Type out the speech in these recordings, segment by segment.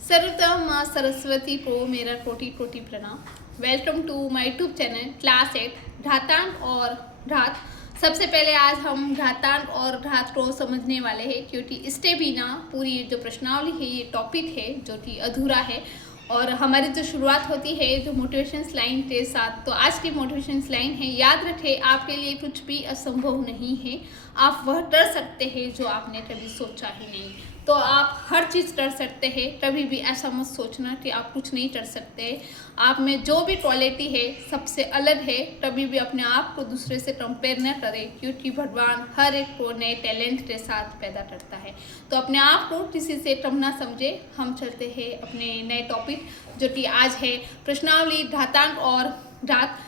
सर्वप्रथम माँ सरस्वती को मेरा कोटि कोटि प्रणाम। Welcome to my YouTube channel class 8 घातांक और घात। सबसे पहले आज हम घातांक और घात को समझने वाले हैं, क्योंकि इसके बिना पूरी जो प्रश्नावली है, ये टॉपिक है जो कि अधूरा है। और हमारी जो शुरुआत होती है जो मोटिवेशन लाइन के साथ, तो आज की मोटिवेशन लाइन है, याद रखें आपके लिए कुछ भी असंभव नहीं है। आप वह कर सकते हैं जो आपने कभी सोचा ही नहीं। तो आप हर चीज़ कर सकते हैं, कभी भी ऐसा मत सोचना कि आप कुछ नहीं कर सकते। आप में जो भी क्वालिटी है सबसे अलग है। कभी भी अपने आप को दूसरे से कंपेयर न करें, क्योंकि भगवान हर एक को नए टैलेंट के साथ पैदा करता है। तो अपने आप को किसी से कम ना समझे। हम चलते हैं अपने नए टॉपिक जो कि आज है प्रश्नावली घातांक और घात।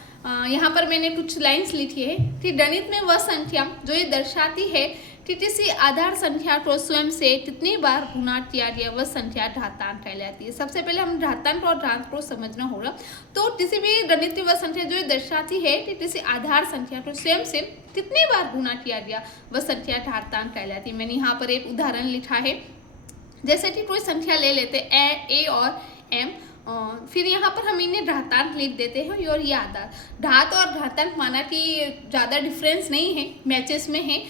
यहाँ पर मैंने कुछ लाइन्स लिखी है कि गणित में वह संख्या जो ये दर्शाती है कि किसी आधार संख्या को स्वयं से कितनी बार गुणा किया गया वह संख्या घातांक कहलाती है। सबसे पहले हम घातांक और घात को समझना होगा। तो किसी भी गणित की वह संख्या जो ये दर्शाती है कि किसी आधार संख्या को स्वयं से कितनी बार गुणा किया गया वह संख्या घातांक कहलाती है। मैंने यहाँ पर एक उदाहरण लिखा है, जैसे कि कोई संख्या ले लेते ए और एम, फिर यहाँ पर हम इन्हें घातांक लिख देते हैं और ये आधार। घात और घातांक माना कि ज़्यादा डिफरेंस नहीं है, मैचेस में है।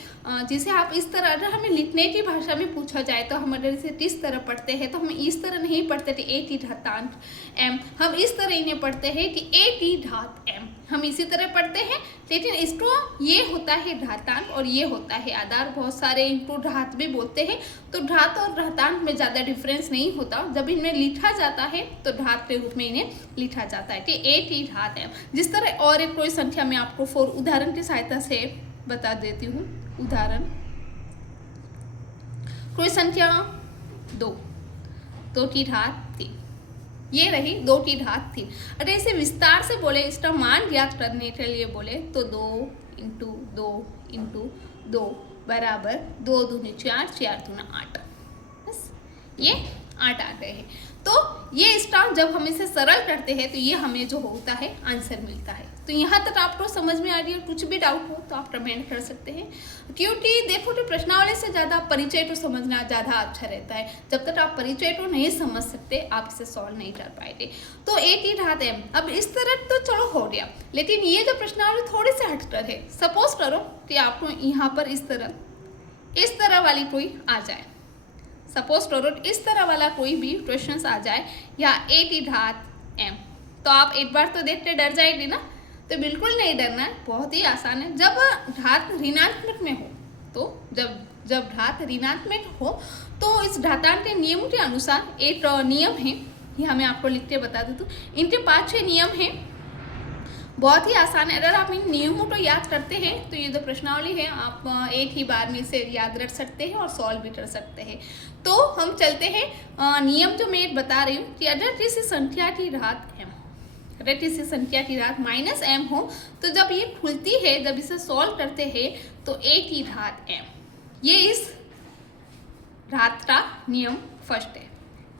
जिसे आप इस तरह, अगर हमें लिखने की भाषा में पूछा जाए तो हम अगर इसे किस तरह पढ़ते हैं, तो हम इस तरह नहीं पढ़ते थे ए की घातांक एम, हम इस तरह इन्हें पढ़ते हैं कि ए की घात एम, हम इसी तरह पढ़ते हैं। लेकिन इसको ये होता है घातांक और ये होता है आधार। बहुत सारे इनको घात भी बोलते हैं। तो घात और घातांक में ज़्यादा डिफरेंस नहीं होता। जब इनमें लिखा जाता है तो घात के रूप में इन्हें लिखा जाता है कि ए की घात एम। जिस तरह और एक कोई संख्या मैं आपको फॉर उदाहरण की सहायता से बता देती हूँ। उदाहरण, कोई संख्या 2 की घात 3, ये रही 2 की घात 3। अगर इसे विस्तार से बोले, इसका मान ज्ञात करने के लिए बोले तो 2 इंटू 2 इंटू 2 बराबर 2 दूनी 4, 4 दूना 8। बस ये 8 आ गए हैं। तो ये इसका जब हम इसे सरल करते हैं तो ये हमें जो होता है आंसर मिलता है। तो यहाँ तक आपको समझ में आ रही है? कुछ भी डाउट हो तो आप कमेंट कर सकते हैं, क्योंकि देखो तो प्रश्नावली से ज़्यादा परिचय को समझना ज़्यादा अच्छा रहता है। जब तक आप परिचय को नहीं समझ सकते आप इसे सॉल्व नहीं कर पाएंगे। तो ए की घात एम, अब इस तरह तो चलो हो गया, लेकिन ये जो प्रश्नावली थोड़ी सी हटकर है। सपोज करो कि आपको यहाँ पर इस तरह वाली कोई आ जाए, सपोज करो इस तरह वाला कोई भी क्वेश्चन आ जाए, या ए की घात एम, तो आप एक बार तो देखते डर जाएगी ना? तो बिल्कुल नहीं डरना है, बहुत ही आसान है। जब घात ऋणात्मक में हो, तो जब घात ऋणात्मक हो तो इस घातांक के नियम के अनुसार एक नियम है, यह मैं आपको लिख के बता देती हूँ। इनके 5-6 नियम हैं, बहुत ही आसान है। अगर आप इन नियमों को याद करते हैं तो ये जो प्रश्नावली है आप एक ही बार में इसे याद रख सकते हैं और सॉल्व भी कर सकते हैं। तो हम चलते हैं नियम जो मैं बता रही हूँ कि अगर किसी संख्या की घात m, अगर किसी संख्या की घात -m हो, तो जब ये खुलती है, जब इसे सॉल्व करते हैं तो a की घात m, ये इस घात का नियम फर्स्ट है।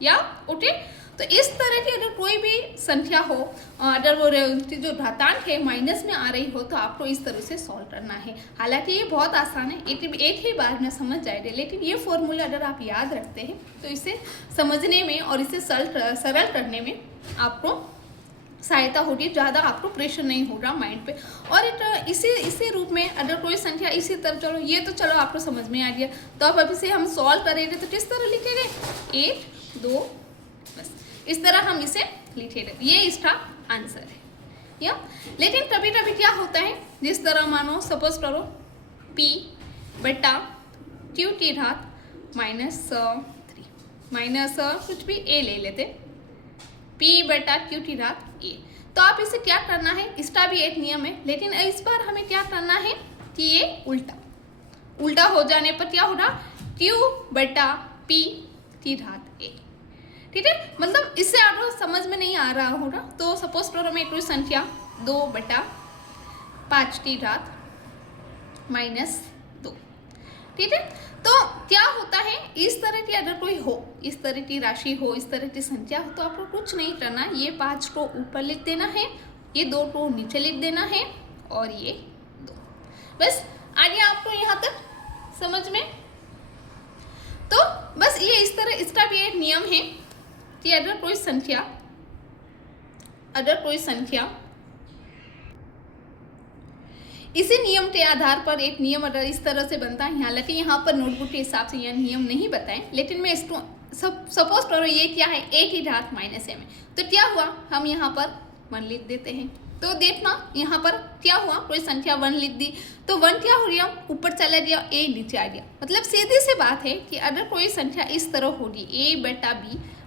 या ओके, तो इस तरह की अगर कोई भी संख्या हो, अगर वो जो घातांक है माइनस में आ रही हो, तो आपको इस तरह से सॉल्व करना है। हालांकि ये बहुत आसान है, एक ही बार में समझ जाएंगे, लेकिन ये फॉर्मूला अगर आप याद रखते हैं तो इसे समझने में और इसे सरल करने में आपको सहायता होगी, ज़्यादा आपको प्रेशर नहीं होगा माइंड पे। और एक इसी रूप में अगर कोई संख्या इसी तरह, चलो ये तो चलो आपको समझ में आ गया। तो अब इसे हम सॉल्व करेंगे तो किस तरह लिखेंगे? 1 2, बस इस तरह हम इसे लिखेंगे, ये इसका आंसर है। या लेकिन कभी कभी क्या होता है, जिस तरह मानो सपोज करो p बटा q की घात -3, माइनस कुछ भी a ले लेते, p बटा q की घात a। तो आप इसे क्या करना है, इसका भी एक नियम है, लेकिन इस बार हमें क्या करना है कि ये उल्टा हो जाने पर क्या होगा, q बटा p की घात a। ठीक है, मतलब इससे आपको समझ में नहीं आ रहा होगा। तो सपोज करो मैं कोई संख्या 2 बटा 5 की घात -2, ठीक है। तो क्या होता है, इस तरह की अगर कोई हो, इस तरह की राशि हो, इस तरह की संख्या हो, तो आपको कुछ नहीं करना, ये 5 को ऊपर लिख देना है, ये 2 को नीचे लिख देना है और ये 2। बस आ गया आपको यहाँ तक समझ में? तो बस ये इस तरह, इसका भी एक नियम है कि अगर कोई संख्या इसी नियम के आधार पर एक नियम अगर इस तरह से बनता है, हालांकि यहाँ पर नोटबुक के हिसाब से यह नियम नहीं बताएं, लेकिन मैं इसको सपोज करो ये क्या है, a की घात माइनस m है, तो क्या हुआ, हम यहाँ पर 1 लिख देते हैं। तो देखना यहाँ पर क्या हुआ, कोई संख्या 1 लिख दी तो 1 क्या हो गया, ऊपर चला गया, a नीचे आ गया। मतलब सीधी सी बात है कि अगर कोई संख्या इस तरह होगी a बटा b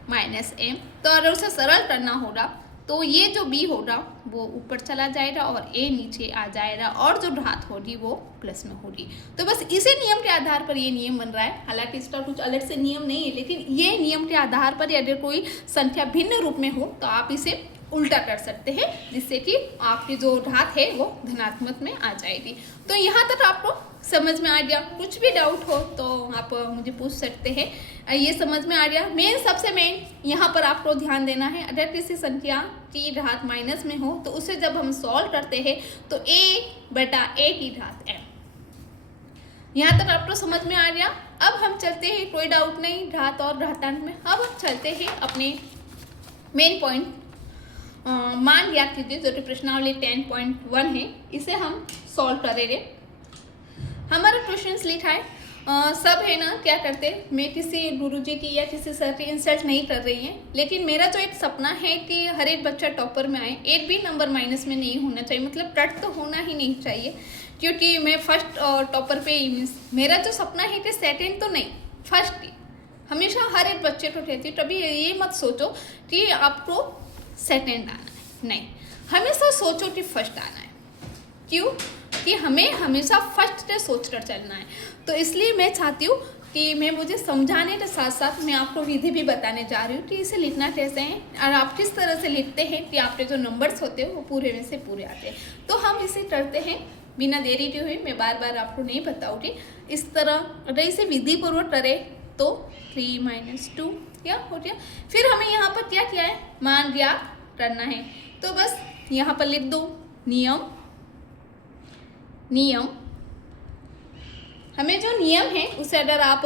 माइनस m, तो अगर उसे सरल करना होगा तो ये जो b होगा वो ऊपर चला जाएगा और a नीचे आ जाएगा, और जो घात होगी वो प्लस में होगी। तो बस इसी नियम के आधार पर ये नियम बन रहा है। हालांकि इसका कुछ अलग से नियम नहीं है, लेकिन ये नियम के आधार पर अगर कोई संख्या भिन्न रूप में हो तो आप इसे उल्टा कर सकते हैं, जिससे कि आपकी जो घात है वो धनात्मक में आ जाएगी। तो यहाँ तक आपको समझ में आ गया। कुछ भी डाउट हो तो आप मुझे पूछ सकते हैं। ये समझ में आ गया। सबसे मेन यहाँ पर आपको ध्यान देना है, अगर किसी संख्या की घात माइनस में हो तो उसे जब हम सॉल्व करते हैं तो a बटा a की घात m। यहाँ तक आपको समझ में आ गया। अब हम चलते हैं, कोई डाउट नहीं घात और घातांक में। अब हम चलते हैं अपने मेन पॉइंट। मान याद कीजिए, जो कि प्रश्नावली 10.1 है, इसे हम सॉल्व करेंगे। हमारा क्वेश्चन लिखा है, सब है ना क्या करते, मैं किसी गुरुजी की या किसी सर की इंसल्ट नहीं कर रही है, लेकिन मेरा जो एक सपना है कि हर एक बच्चा टॉपर में आए, एक भी नंबर माइनस में नहीं होना चाहिए, मतलब कट तो होना ही नहीं चाहिए, क्योंकि मैं फर्स्ट टॉपर पे ही मीन्स मेरा जो सपना है कि सेकेंड तो नहीं फर्स्ट ही हमेशा हर एक बच्चे को कहती है। तभी ये मत सोचो कि आपको सेकेंड आना है, नहीं, हमेशा सोचो कि फर्स्ट आना है। क्यों कि हमें हमेशा फर्स्ट से सोच कर चलना है। तो इसलिए मैं चाहती हूँ कि मैं मुझे समझाने के साथ साथ मैं आपको विधि भी बताने जा रही हूँ कि इसे लिखना कैसे है और आप किस तरह से लिखते हैं कि आपके जो नंबर्स होते हैं वो पूरे में से पूरे आते हैं। तो हम इसे करते हैं बिना देरी के हुए। मैं बार बार आपको नहीं बताऊँगी। इस तरह अगर इसे विधि पूर्वक करें तो 3 - 2 क्या हो गया। फिर हमें यहाँ पर क्या किया है, मान ज्ञात करना है। तो बस यहाँ पर लिख दो नियम। हमें जो नियम है उसे अगर आप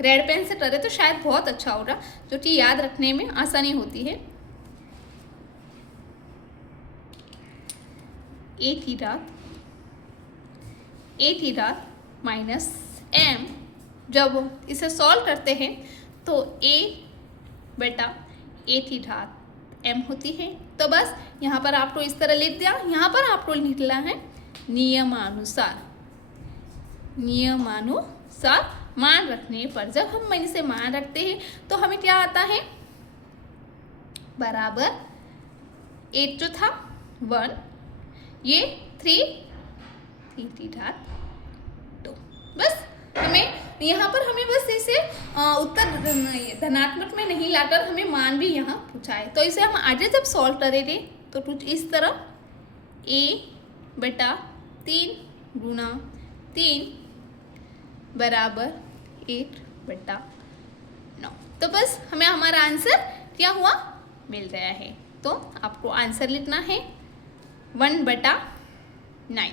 रेड पेन से करें तो शायद बहुत अच्छा होगा, जो कि याद रखने में आसानी होती है। a की घात माइनस m, जब इसे सॉल्व करते हैं तो a बटा a की घात m होती है। तो बस यहाँ पर आपको इस तरह लिख दिया। यहाँ पर आपको लिखना है नियमानुसार मान रखने पर। जब हम इसे मान रखते हैं तो हमें क्या आता है, बराबर 8 जो था 1, ये 3 की घात 2। बस हमें यहाँ पर हमें बस इसे उत्तर धनात्मक में नहीं लाकर हमें मान भी यहाँ पूछा है। तो इसे हम आगे जब सॉल्व करेंगे तो कुछ इस तरह a बटा 3 गुना 3 बराबर 8 बटा 9। तो बस हमें हमारा आंसर क्या हुआ, मिल गया है। तो आपको आंसर लिखना है 1 बटा 9।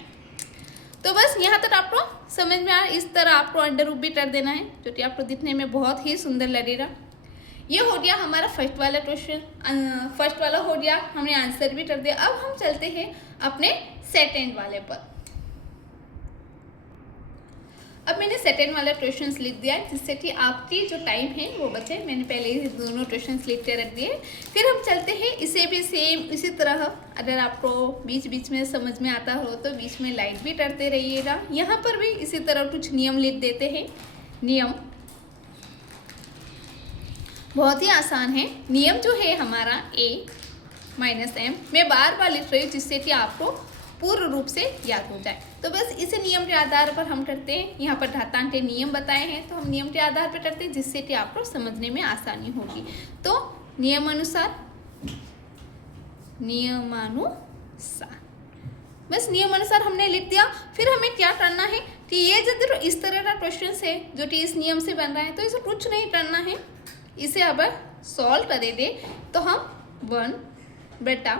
तो बस यहाँ तक आपको समझ में आया। इस तरह आपको अंडर रूप भी कर देना है, जो कि आपको दिखने में बहुत ही सुंदर लगेगा। ये हो गया हमारा फर्स्ट वाला क्वेश्चन, फर्स्ट वाला हो गया, हमने आंसर भी कर दिया। अब हम चलते हैं अपने सेकेंड वाले पर। अब मैंने सेकेंड वाला क्वेश्चंस लिख दिया है, जिससे कि आपकी जो टाइम है वो बचे। मैंने पहले ही दोनों क्वेश्चंस लिख के रख दिए। फिर हम चलते हैं, इसे भी सेम इसी तरह अगर आपको बीच बीच में समझ में आता हो तो बीच में लाइट भी करते रहिएगा। यहाँ पर भी इसी तरह कुछ नियम लिख देते हैं। नियम बहुत ही आसान है। नियम जो है हमारा a माइनस m, मैं बार बार लिख रही हूँ जिससे कि आपको पूर्ण रूप से याद हो जाए। तो बस इसे नियम के आधार पर हम करते हैं। यहाँ पर घातांक के नियम बताए हैं तो हम नियम के आधार पर करते हैं, जिससे कि आपको समझने में आसानी होगी। तो नियमानुसार बस नियमानुसार हमने लिख दिया। फिर हमें क्या करना है कि ये जो इस तरह का क्वेश्चन है जो कि इस नियम से बन रहा है, तो इसे कुछ नहीं करना है। इसे अब सॉल्व करे दे तो हम 1 बटा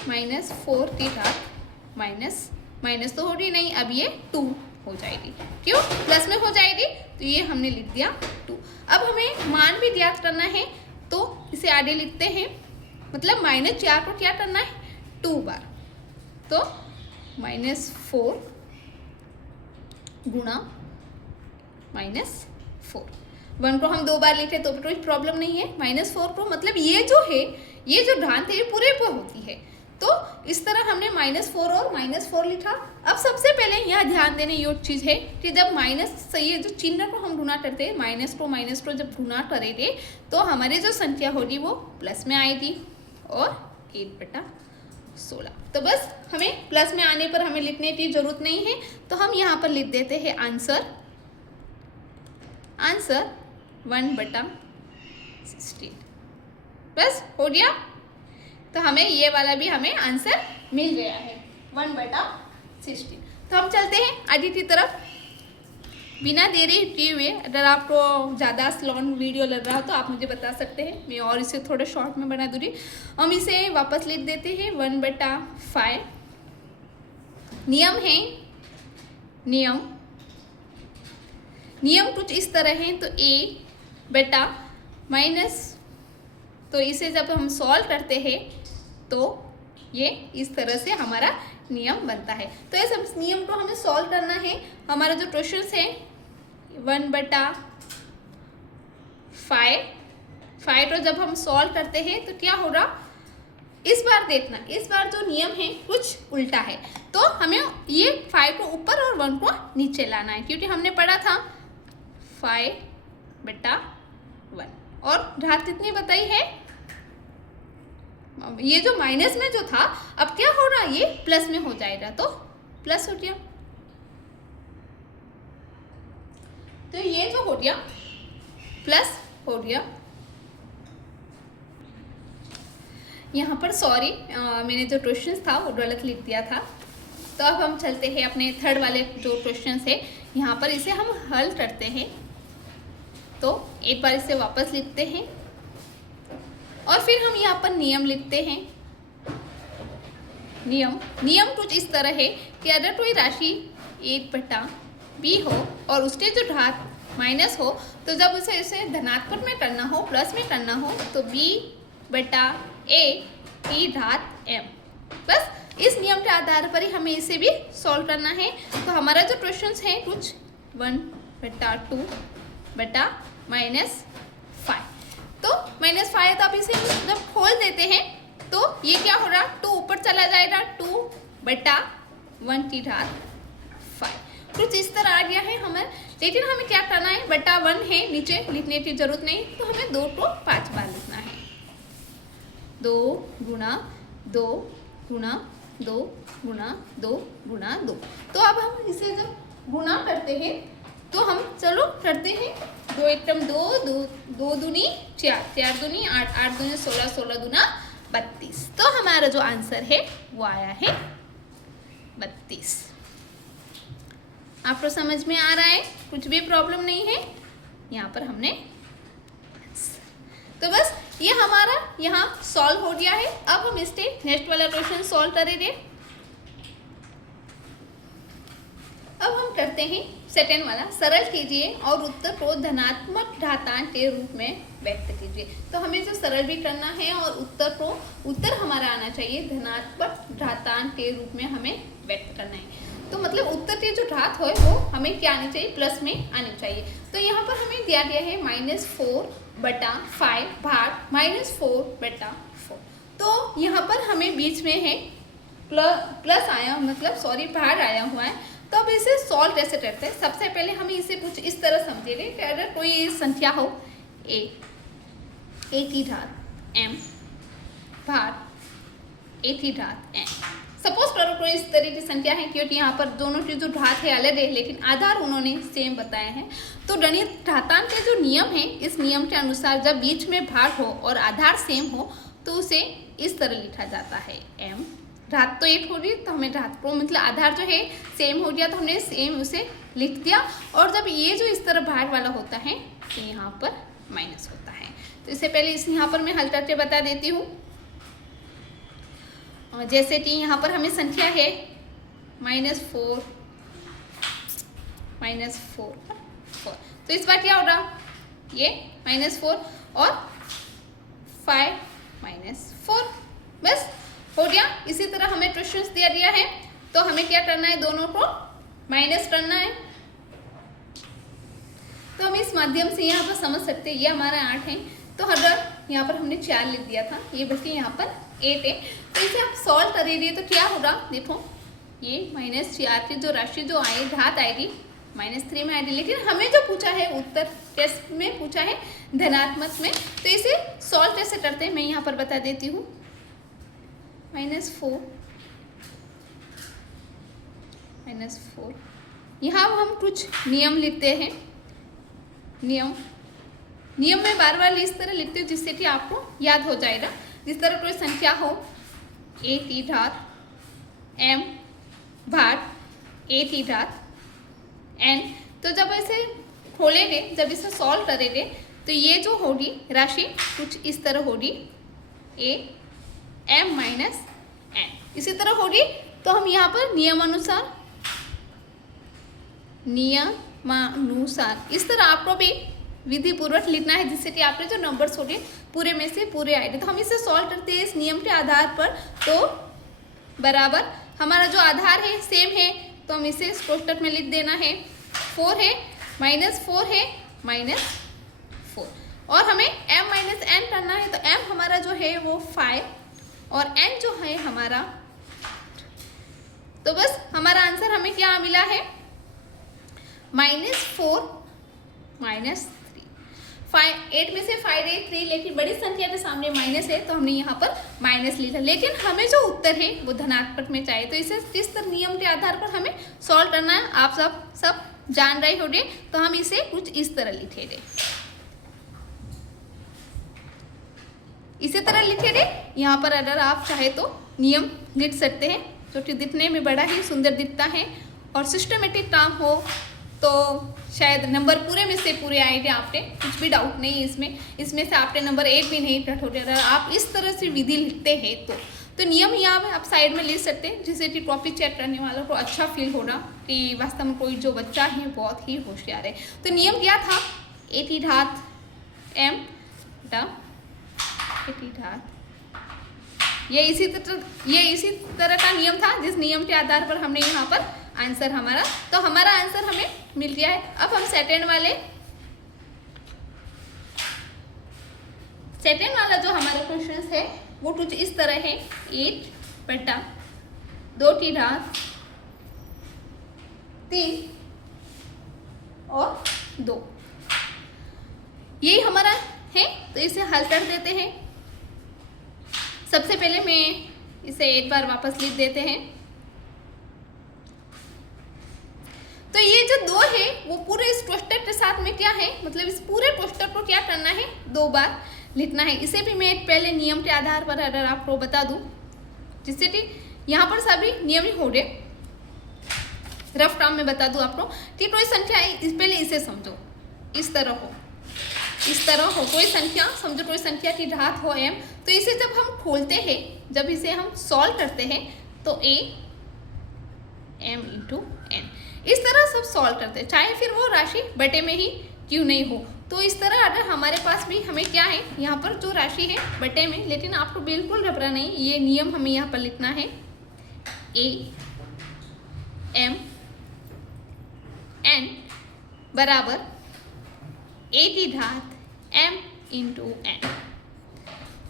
-4 की घात माइनस तो हो रही नहीं, अब ये 2 हो जाएगी। क्यों, प्लस में हो जाएगी। तो ये हमने लिख दिया 2। अब हमें मान भी ज्ञात करना है, तो इसे आगे लिखते हैं, मतलब -4 को क्या करना है 2 बार, तो -4 गुणा -4, 1 को हम 2 बार लिखे तो कोई प्रॉब्लम नहीं है। -4 को मतलब ये जो है, ये जो भ्रांत है ये पूरे पर होती है, तो इस तरह हमने -4 और -4 लिखा। अब सबसे पहले यहाँ ध्यान देने योग्य चीज़ है कि जब माइनस सही है, जो चिन्ह को हम गुणा करते हैं, माइनस को जब गुणा करेंगे तो हमारी जो संख्या होगी वो प्लस में आएगी, और 8/16। तो बस हमें प्लस में आने पर हमें लिखने की जरूरत नहीं है, तो हम यहाँ पर लिख देते हैं आंसर 1/16। बस हो गया, तो हमें ये वाला भी हमें आंसर मिल गया है 1/16। तो हम चलते हैं आगे की तरफ बिना देरी किए हुए। अगर आपको ज़्यादा लॉन्ग वीडियो लग रहा हो तो आप मुझे बता सकते हैं, मैं और इसे थोड़ा शॉर्ट में बना दूँगी। हम इसे वापस लिख देते हैं 1/5। नियम है, नियम कुछ इस तरह है, तो a बेटा माइनस, तो इसे जब हम सॉल्व करते हैं तो ये इस तरह से हमारा नियम बनता है। तो इस नियम को हमें सॉल्व करना है। हमारा जो क्वेश्चन है 1/5 को जब हम सॉल्व करते हैं तो क्या होगा, इस बार देखना, इस बार जो नियम है कुछ उल्टा है, तो हमें ये 5 को ऊपर और 1 को नीचे लाना है, क्योंकि हमने पढ़ा था 5/1 और घात कितनी बताई है, ये जो माइनस में जो था अब क्या हो रहा है, ये प्लस में हो जाएगा, तो प्लस हो गया, तो ये जो हो गया प्लस हो गया। यहाँ पर सॉरी, मैंने जो क्वेश्चन था वो गलत लिख दिया था। तो अब हम चलते हैं अपने थर्ड वाले जो क्वेश्चन है, यहाँ पर इसे हम हल करते हैं। तो एक बार इसे वापस लिखते हैं और फिर हम यहाँ पर नियम लिखते हैं। नियम कुछ इस तरह है कि अगर कोई राशि 1/b हो और उसके जो घात माइनस हो, तो जब उसे धनात्मक में करना हो, प्लस में करना हो, तो b/a की घात m। बस इस नियम के आधार पर ही हमें इसे भी सॉल्व करना है। तो हमारा जो क्वेश्चन है कुछ 1/2/-5, तो -5 तो आप इसे जब खोल देते हैं तो ये क्या हो रहा, 2 ऊपर चला जाएगा, 2/1 की घात 5, कुछ इस तरह आ गया है हमें। लेकिन हमें क्या करना है, बटा 1 है, नीचे लिखने की जरूरत नहीं, तो हमें 2 को 5 बार लिखना है। 2 गुणा 2 गुणा 2 गुणा 2 गुणा 2। तो अब हम इसे जब गुणा करते हैं तो हम चलो करते हैं, 2 एकम 2, 2 दूनी 4, 4 दूनी 8, 8 दूनी 16, 16 दूना 32। तो हमारा जो आंसर है वो आया है 32। आपको समझ में आ रहा है, कुछ भी प्रॉब्लम नहीं है यहाँ पर हमने। तो बस ये हमारा यहाँ सॉल्व हो गया है। अब हम इसके नेक्स्ट वाला क्वेश्चन सॉल्व करेंगे। अब हम करते हैं सेकंड वाला, सरल कीजिए और उत्तर को धनात्मक घातांक के रूप में व्यक्त कीजिए। तो हमें जो सरल भी करना है और उत्तर हमारा आना चाहिए धनात्मक घातांक के रूप में हमें व्यक्त करना है। तो मतलब उत्तर की जो घात हो वो हमें क्या आनी चाहिए, प्लस में आनी चाहिए। तो यहाँ पर हमें दिया गया है -4/5 भाग -4/4। तो यहाँ पर हमें बीच में है प्लस आया, मतलब सॉरी भाग आया हुआ है। तो अब इसे सॉल्व कैसे करते हैं, सबसे पहले हमें इसे कुछ इस तरह समझेंगे कि अगर कोई संख्या हो a की घात m भाग a की घात n। सपोज करो कोई इस तरह की संख्या है, क्योंकि यहाँ पर दोनों की जो घात है अलग है लेकिन आधार उन्होंने सेम बताए हैं। तो गणित घातांक के जो नियम है, इस नियम के अनुसार जब बीच में भाग हो और आधार सेम हो तो उसे इस तरह लिखा जाता है m। घात तो 1 हो रही, तो हमें घात को मतलब आधार जो है सेम हो गया, तो हमने सेम उसे लिख दिया। और जब ये जो इस तरह भाग वाला होता है तो यहाँ पर माइनस होता है। तो इससे पहले इस यहाँ पर मैं हल करके बता देती हूँ। जैसे कि यहाँ पर हमें संख्या है -4, तो इस बार क्या होगा, ये -4 और 5 माइनस 4। बस हो गया। इसी तरह हमें क्वेश्चंस दिया है तो हमें क्या करना है, दोनों को माइनस करना है। तो हम इस माध्यम से यहाँ पर समझ सकते हैं ये हमारा 8 है, तो अगर यहाँ पर हमने 4 लिख दिया था, ये बल्कि यहाँ पर 8 है, तो इसे आप सॉल्व करेंगे तो क्या होगा, देखो ये -4 की जो राशि जो आए घात आएगी -3 में आएगी, लेकिन हमें जो पूछा है उत्तर टेस्ट में पूछा है धनात्मक में, तो इसे सॉल्व कैसे करते हैं मैं यहाँ पर बता देती हूँ। -4 यहाँ हम कुछ नियम लिखते हैं। नियम में बार बार इस तरह लिखते हो जिससे कि आपको याद हो जाएगा। जिस तरह कोई संख्या हो a की घात m भाग a की घात n, तो जब ऐसे खोलेंगे, जब इसे सॉल्व करेंगे तो ये जो होगी राशि कुछ इस तरह होगी a m माइनस n, इसी तरह होगी। तो हम यहाँ पर नियमानुसार इस तरह आपको भी विधि पूर्वक लिखना है जिससे कि आपके जो नंबर्स होंगे पूरे में से पूरे आएंगे। तो हम इसे सॉल्व करते हैं इस नियम के आधार पर, तो बराबर हमारा जो आधार है सेम है, तो हम इसे कोष्टक में लिख देना है। 4 है -4 है -4, और हमें m माइनस n करना है, तो m हमारा जो है वो 5 और n जो है हमारा, तो बस हमारा आंसर हमें क्या मिला है -4 -3। 8 में से 5 है 3, लेकिन बड़ी संख्या के सामने माइनस है तो हमने यहाँ पर माइनस लिखा, लेकिन हमें जो उत्तर है वो धनात्मक में चाहिए। तो इसे किस तरह नियम के आधार पर हमें सॉल्व करना है आप सब जान रहे होंगे। तो हम इसे कुछ इस तरह लिखेंगे, इसी तरह लिखेंगे। यहाँ पर अगर आप चाहे तो नियम लिख सकते हैं, जो कि दिखने में बड़ा ही सुंदर दिखता है और सिस्टमेटिक काम हो तो शायद नंबर पूरे में से पूरे आएंगे आपके, कुछ भी डाउट नहीं है इसमें से आपके नंबर 1 भी नहीं कट होते अगर आप इस तरह से विधि लिखते हैं। तो नियम यहाँ में आप साइड में लिख सकते हैं, जिससे कि टॉपिक चेक करने वालों को अच्छा फील होगा कि वास्तव में कोई जो बच्चा है बहुत ही होशियार है। तो नियम क्या था, a की घात m बटा a की घात, ये इसी तरह का नियम था जिस नियम के आधार पर हमने यहाँ पर आंसर हमारा, तो हमारा आंसर हमें मिल गया है। अब हम सेकंड वाला जो हमारा क्वेश्चन है वो कुछ इस तरह है, 8 बटा 2 की घात 3 और 2, यही हमारा है। तो इसे हल कर देते हैं। सबसे पहले मैं इसे एक बार वापस लिख देते हैं। तो ये जो 2 है वो पूरे इस कोष्टक के साथ में क्या है, मतलब इस पूरे कोष्टक को क्या करना है, 2 बार लिखना है। इसे भी मैं पहले नियम के आधार पर अगर आपको बता दूं, जिससे कि यहाँ पर सभी नियम ही हो गए, रफ काम में बता दूं आपको कि कोई संख्या है, पहले इसे समझो, इस तरह हो कोई संख्या, समझो कोई संख्या की घात हो m, तो इसे जब हम खोलते हैं, जब इसे हम सॉल्व करते हैं तो a m इंटू n, इस तरह सब सॉल्व करते हैं, चाहे फिर वो राशि बटे में ही क्यों नहीं हो। तो इस तरह अगर हमारे पास भी हमें क्या है, यहाँ पर जो राशि है बटे में, लेकिन आपको बिल्कुल घबरा नहीं, ये नियम हमें यहाँ पर लिखना है a m n बराबर a की घात m इंटू n।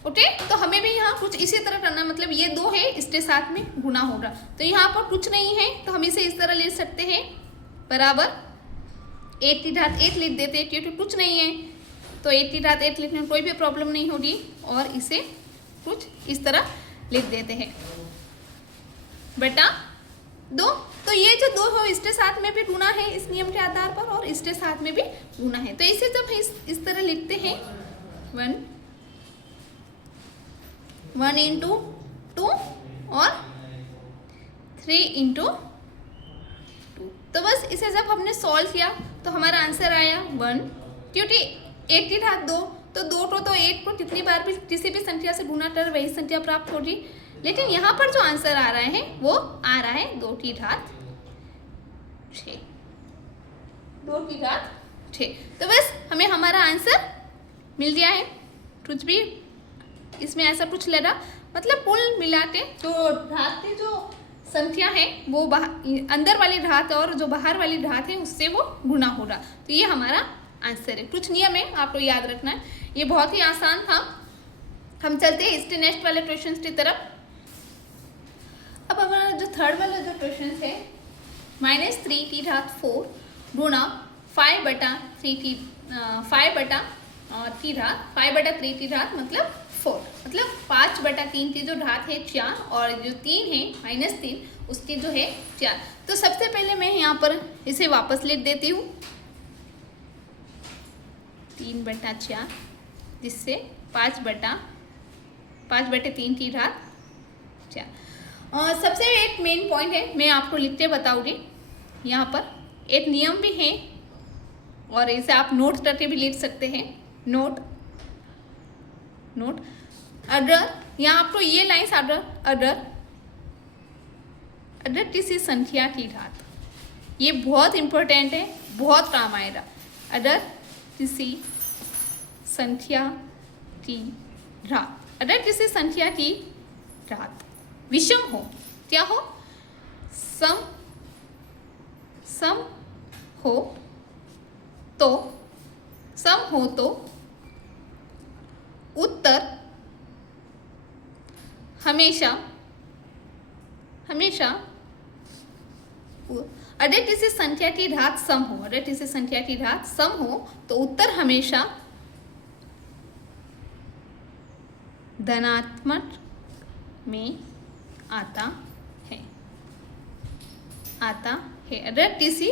ओके, तो हमें भी यहाँ कुछ इसी तरह करना, मतलब ये 2 है इसके साथ में गुना होगा, तो यहाँ पर कुछ नहीं है तो हम इसे इस तरह लिख सकते हैं, बराबर 8 की घात 8 लिख देते हैं, क्योंकि कुछ नहीं है तो 8 की घात 8 लिखने में कोई भी प्रॉब्लम नहीं होगी, और इसे कुछ इस तरह लिख देते हैं बटा 2। तो ये जो 2 हो इसके साथ में भी गुना है इस नियम के आधार पर, और इसके साथ में भी गुना है। तो इसे जब इस तरह लिखते हैं 1 इंटू 2 और 3 इंटू 2, तो बस इसे जब हमने सॉल्व किया तो हमारा आंसर आया 1, क्योंकि 8 की घात 2, तो 2 तो 8 को कितनी बार भी किसी भी संख्या से गुना कर वही संख्या प्राप्त होगी, लेकिन यहाँ पर जो आंसर आ रहा है वो आ रहा है 2 की घात 6, 2 की घात 6। तो बस हमें हमारा आंसर मिल गया है, कुछ भी इसमें ऐसा कुछ लड़ा, मतलब कुल मिला के जो घात की जो संख्या है वो अंदर वाली घात और जो बाहर वाली घात है उससे वो गुना हो रहा। तो ये हमारा आंसर है। कुछ नियम है आपको याद रखना है, ये बहुत ही आसान था। हम चलते हैं इसके नेक्स्ट वाले क्वेश्चन की तरफ। अब हमारा जो थर्ड वाला जो क्वेश्चन है, -3 की घात 4 गुणा 5/3 की 5/3 की घात मतलब 4, मतलब 5/3 की जो घात है 4 और जो 3 है -3 उसकी जो है 4। तो सबसे पहले मैं यहाँ पर इसे वापस लिख देती हूँ 3/4, जिससे 5/3 की घात 4। और सबसे एक मेन पॉइंट है, मैं आपको लिख के बताऊँगी। यहाँ पर एक नियम भी है और इसे आप नोट करके भी लिख सकते हैं। नोट अगर यहाँ आपको ये लाइन्स अगर किसी संख्या की घात, ये बहुत इंपॉर्टेंट है, बहुत काम आएगा। अगर किसी संख्या की घात, अगर किसी संख्या की घात विषम हो, क्या हो, सम हो तो उत्तर हमेशा अगर किसी संख्या की घात सम हो, अगर किसी संख्या की घात सम हो तो उत्तर हमेशा धनात्मक में आता है। अगर किसी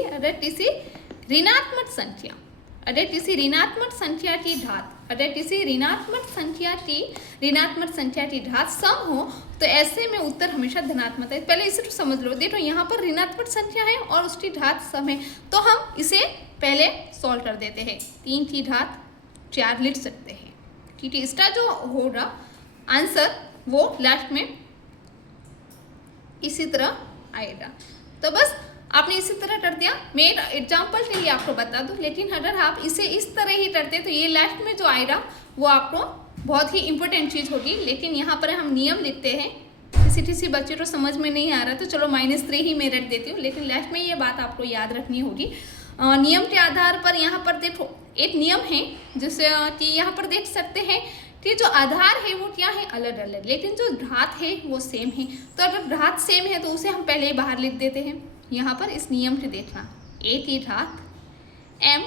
ऋणात्मक संख्या, अगर किसी ऋणात्मक संख्या की घात, अगर किसी ऋणात्मक संख्या की घात सम हो तो ऐसे में उत्तर हमेशा धनात्मक है। पहले इसे तो समझ लो। देखो यहाँ पर ऋणात्मक संख्या है और उसकी घात सम है, तो हम इसे पहले सॉल्व कर देते हैं। 3 की घात 4 लिख सकते हैं, ठीक है। इसका जो होगा आंसर वो लास्ट में इसी तरह आएगा। तो बस आपने इसी तरह कर दिया। मैं एग्जाम्पल के लिए आपको बता दूं, लेकिन अगर आप इसे इस तरह ही करते तो ये लास्ट में जो आएगा वो आपको बहुत ही इंपॉर्टेंट चीज़ होगी। लेकिन यहाँ पर हम नियम लिखते हैं, किसी बच्चे को समझ में नहीं आ रहा तो चलो -3 ही मैं रख देती हूँ, लेकिन लास्ट में ये बात आपको याद रखनी होगी। नियम के आधार पर यहाँ पर देखो एक नियम है जिससे कि यहाँ पर देख सकते हैं कि जो आधार है वो क्या है, अलग अलग, लेकिन जो घात है वो सेम है। तो अगर घात सेम है तो उसे हम पहले ही बाहर लिख देते हैं। यहाँ पर इस नियम से देखना, a की घात m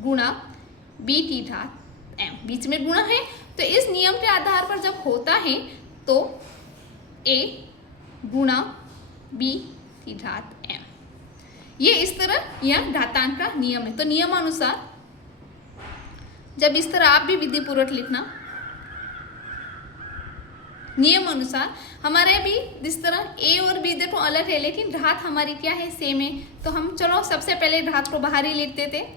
गुणा b की घात m, बीच में गुणा है, तो इस नियम के आधार पर जब होता है तो a गुणा b की घात m, ये इस तरह यह घातांक का नियम है। तो नियमानुसार जब इस तरह आप भी विधि पूर्वक लिखना, नियम अनुसार हमारे भी जिस तरह a और b देखो अलग है लेकिन घात हमारी क्या है, सेम है। तो हम चलो सबसे पहले घात को बाहर ही लिख देते,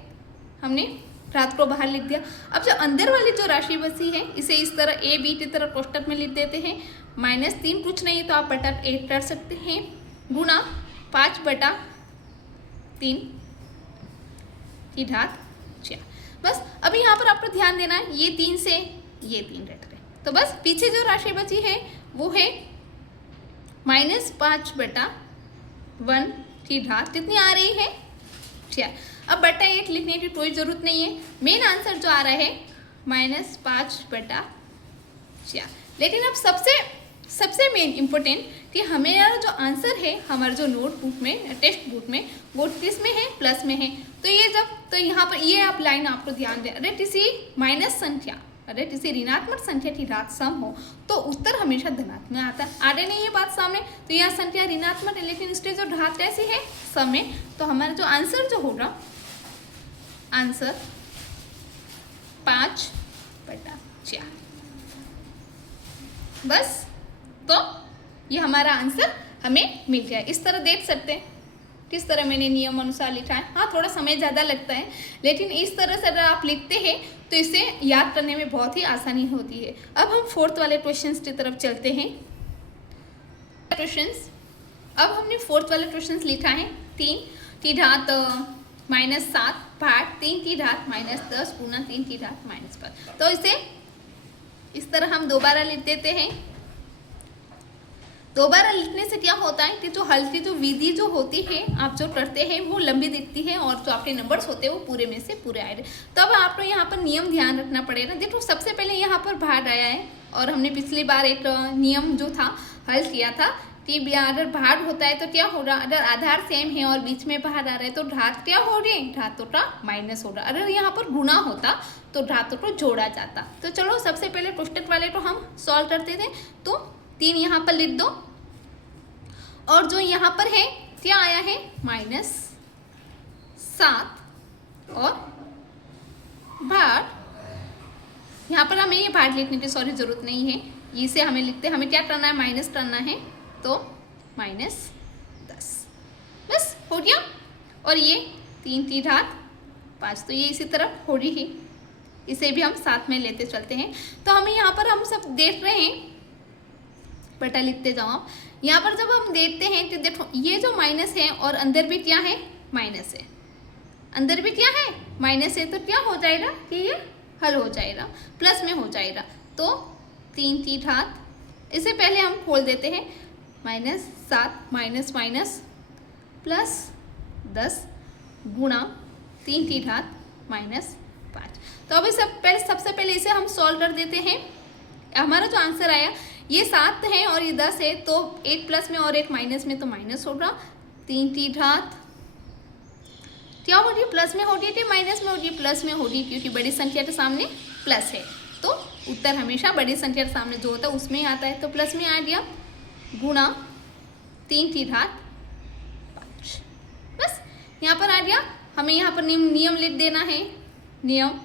हमने घात को बाहर लिख दिया। अब जो अंदर वाली जो राशि बची है इसे इस तरह a b की तरह कोष्टक में लिख देते हैं। -3 कुछ नहीं तो आप बटा 8 कर सकते हैं, गुणा 5/3 की घात 4। बस अब यहाँ पर आपको ध्यान देना है, ये 3 से ये 3 रट गए, तो बस पीछे जो राशि बची है वो है -5/1 की घात कितनी आ रही है, 4। अब बटा 8 लिखने की कोई ज़रूरत नहीं है, मेन आंसर जो आ रहा है -5/4। लेकिन अब सबसे मेन इम्पोर्टेंट कि हमारा जो आंसर है, हमारा जो नोटबुक में, टेक्स्ट बुक में, वो किस में है, प्लस में है। तो ये तो यहाँ पर ये आप लाइन आपको ध्यान दें, अगर किसी माइनस संख्या, अगर किसी ऋणात्मक संख्या की घात सम हो तो उत्तर हमेशा धनात्मक आता है। आगे नहीं ये बात सामने, तो यह संख्या ऋणात्मक है लेकिन इसके जो घात कैसी है, सम है। तो हमारा जो आंसर जो होगा, आंसर 5/4। बस तो ये हमारा आंसर हमें मिल गया। इस तरह देख सकते हैं किस तरह मैंने नियम अनुसार लिखा है। हाँ, थोड़ा समय ज़्यादा लगता है, लेकिन इस तरह से अगर आप लिखते हैं तो इसे याद करने में बहुत ही आसानी होती है। अब हम 4th वाले क्वेश्चंस की तरफ चलते हैं। क्वेश्चंस, अब हमने 4th वाले क्वेश्चंस लिखा है। 3 की घात -7 भाग 3 की घात -10 गुना 3 की घात -5। तो इसे इस तरह हम दोबारा लिख देते हैं। दोबारा लिखने से क्या होता है कि जो हल की जो विधि जो होती है आप जो करते हैं वो लंबी दिखती है और जो आपके नंबर्स होते हैं वो पूरे में से पूरे आए। तो अब आपको यहाँ पर नियम ध्यान रखना पड़ेगा। देखो सबसे पहले यहाँ पर भाग आया है और हमने पिछली बार एक नियम जो था हल किया था कि अगर भाग होता है तो क्या हो रहा, अगर आधार सेम है और बीच में भाग आ रहा है तो घात क्या हो रही है, घातों का माइनस हो रहा। अगर यहाँ पर गुणा होता तो घातों को जोड़ा जाता। तो चलो सबसे पहले कोष्टक वाले को हम सॉल्व करते थे। तो 3 यहाँ पर लिख दो और जो यहाँ पर है क्या आया है -7 और भाग, यहाँ पर हमें ये भाग लिखने की सॉरी जरूरत नहीं है, इसे हमें लिखते हमें क्या करना है माइनस करना है तो -10 बस हो गया। और ये 3 की घात 5 तो ये इसी तरफ हो रही है, इसे भी हम साथ में लेते चलते हैं। तो हमें यहाँ पर हम सब देख रहे हैं, बटा लिखते जाओ आप। यहाँ पर जब हम देखते हैं तो देखो ये जो माइनस है और अंदर भी क्या है माइनस है, अंदर भी क्या है माइनस है, तो क्या हो जाएगा कि ये हल हो जाएगा, प्लस में हो जाएगा। तो 3 की घात, इसे पहले हम खोल देते हैं -7 माइनस माइनस प्लस 10 गुणा 3 की घात -5। तो अभी सबसे पहले इसे हम सॉल्व कर देते हैं। हमारा जो आंसर आया ये 7 है और ये 10 है, तो एक प्लस में और एक माइनस में तो माइनस होगा। 3 की घात क्या हो रही है, प्लस में हो रही थी माइनस में हो रही है, प्लस में हो रही है क्योंकि बड़ी संख्या के सामने प्लस है। तो उत्तर हमेशा बड़ी संख्या के सामने जो होता है उसमें ही आता है, तो प्लस में आ गया गुणा 3 की घात 5 बस यहाँ पर आ गया। हमें यहाँ पर नियम लिख देना है, नियम।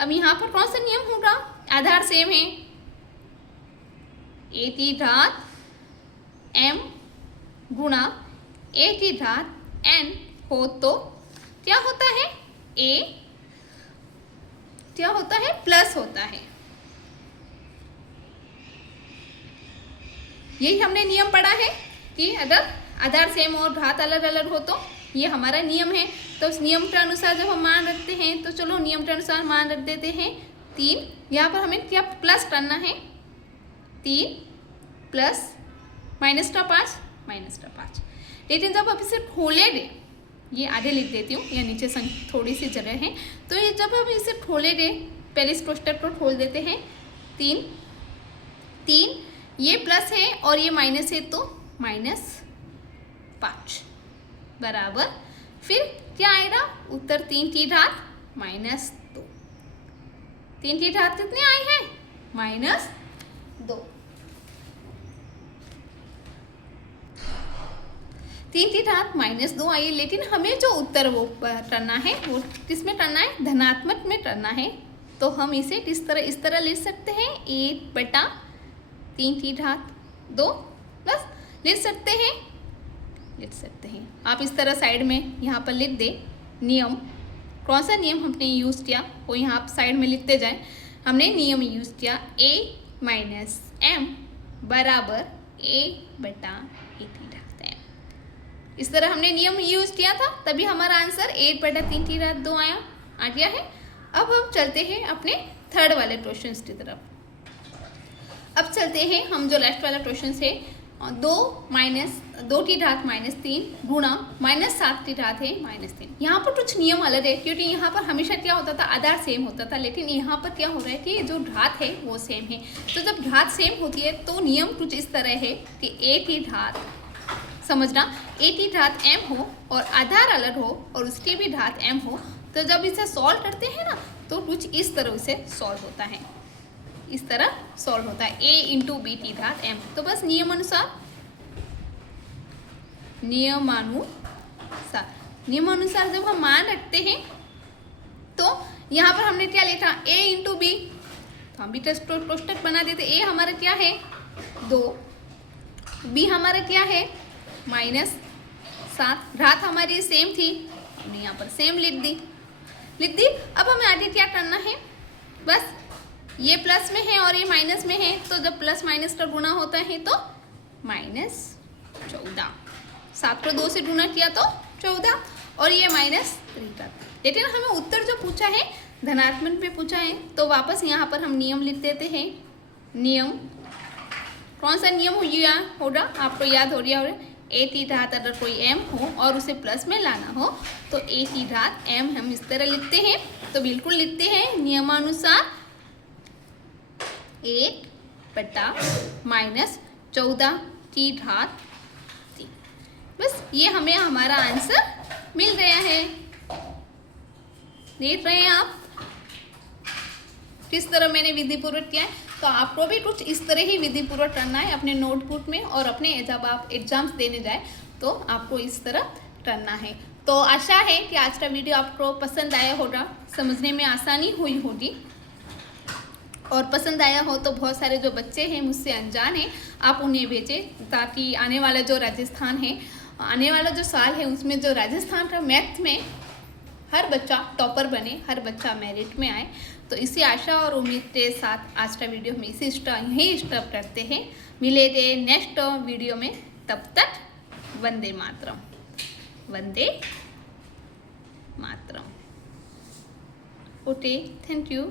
अब यहाँ पर कौन सा नियम होगा, आधार सेम है, a की घात m गुणा a की घात n हो तो क्या होता है, a क्या होता है प्लस होता है। यही हमने नियम पढ़ा है कि अगर आधार सेम और घात अलग अलग हो तो ये हमारा नियम है। तो उस नियम के अनुसार जब हम मान रखते हैं तो चलो नियम के अनुसार मान रख देते हैं 3। यहाँ पर हमें क्या प्लस करना है, 3 प्लस माइनस का 5। लेकिन जब आप इसे खोलेंगे, ये आगे लिख देती हूँ या नीचे थोड़ी सी जगह है, तो ये जब हम इसे खोलेंगे पहले इस कोष्टक को खोल देते हैं। 3 ये प्लस है और ये माइनस है तो -5 बराबर, फिर क्या आएगा उत्तर 3 की घात -2। 3 की घात कितने आए हैं -2। 3 की घात -2 आई, लेकिन हमें जो उत्तर वो करना है वो किस में करना है, धनात्मक में करना है। तो हम इसे किस तरह, इस तरह लिख सकते हैं 1/3 की घात 2 बस लिख सकते हैं। आप इस तरह साइड में यहाँ पर लिख दे नियम, कौन सा नियम हमने यूज़ किया वो यहाँ आप साइड में लिखते जाएं। हमने नियम यूज़ किया a माइनस m बराबर a/a की घात m। इस तरह हमने नियम यूज़ किया था, तभी हमारा आंसर 1/3 की घात 2 आ गया है। अब हम चलते हैं अपने थर्ड वाले क्वेश्चन की तरफ। अब चलते हैं हम जो लेफ्ट वाला क्वेश्चन है, 2 की घात -3 गुणा -7 की घात है -3। यहाँ पर कुछ नियम अलग है क्योंकि यहाँ पर हमेशा क्या होता था, आधार सेम होता था, लेकिन यहाँ पर क्या हो रहा है कि जो घात है वो सेम है। तो जब घात सेम होती है तो नियम कुछ इस तरह है कि a की घात, समझना, a की घात m हो और आधार अलग हो और उसकी भी घात m हो, तो जब इसे सॉल्व करते हैं ना तो कुछ इस तरह से सॉल्व होता है, इस तरह सॉल्व होता है a × b की घात m। तो बस नियमानुसार जब हम मान रखते हैं तो यहाँ पर हमने क्या लिखा a × b, तो हम भी कोष्टक बना देते। a हमारा क्या है 2, b हमारा क्या है -7, घात हमारी सेम थी, हमने यहाँ पर सेम लिख दी। अब हमें आगे क्या करना है, बस ये प्लस में है और ये माइनस में है, तो जब प्लस माइनस का गुणा होता है तो -14, 7 को 2 से गुणा किया तो 14 और ये -3 का। लेकिन हमें उत्तर जो पूछा है धनात्मक में पूछा है तो वापस यहाँ पर हम नियम लिख देते हैं। नियम कौन सा नियम होगा आपको याद हो रहा होगा। ए की घात अगर कोई m हो और उसे प्लस में लाना हो तो a की घात m हम इस तरह लिखते हैं। तो बिल्कुल लिखते हैं नियमानुसार 1/-14 की घात 3। बस ये हमें हमारा आंसर मिल गया है। देख रहे हैं आप किस तरह मैंने विधि पूर्वक किया है। तो आपको भी कुछ इस तरह ही विधि पूर्वक करना है अपने नोटबुक में, और अपने जब आप एग्जाम्स देने जाए तो आपको इस तरह करना है। तो आशा है कि आज का वीडियो आपको पसंद आया होगा, समझने में आसानी हुई होगी। और पसंद आया हो तो बहुत सारे जो बच्चे हैं मुझसे अनजान हैं, आप उन्हें भेजें ताकि आने वाला जो राजस्थान है, आने वाला जो साल है उसमें जो राजस्थान का मैथ में हर बच्चा टॉपर बने, हर बच्चा मेरिट में आए। तो इसी आशा और उम्मीद के साथ आज का वीडियो हम यही स्टॉप करते हैं। मिलेंगे नेक्स्ट वीडियो में, तब तक Vande Mataram, Vande Mataram. Okay, thank you.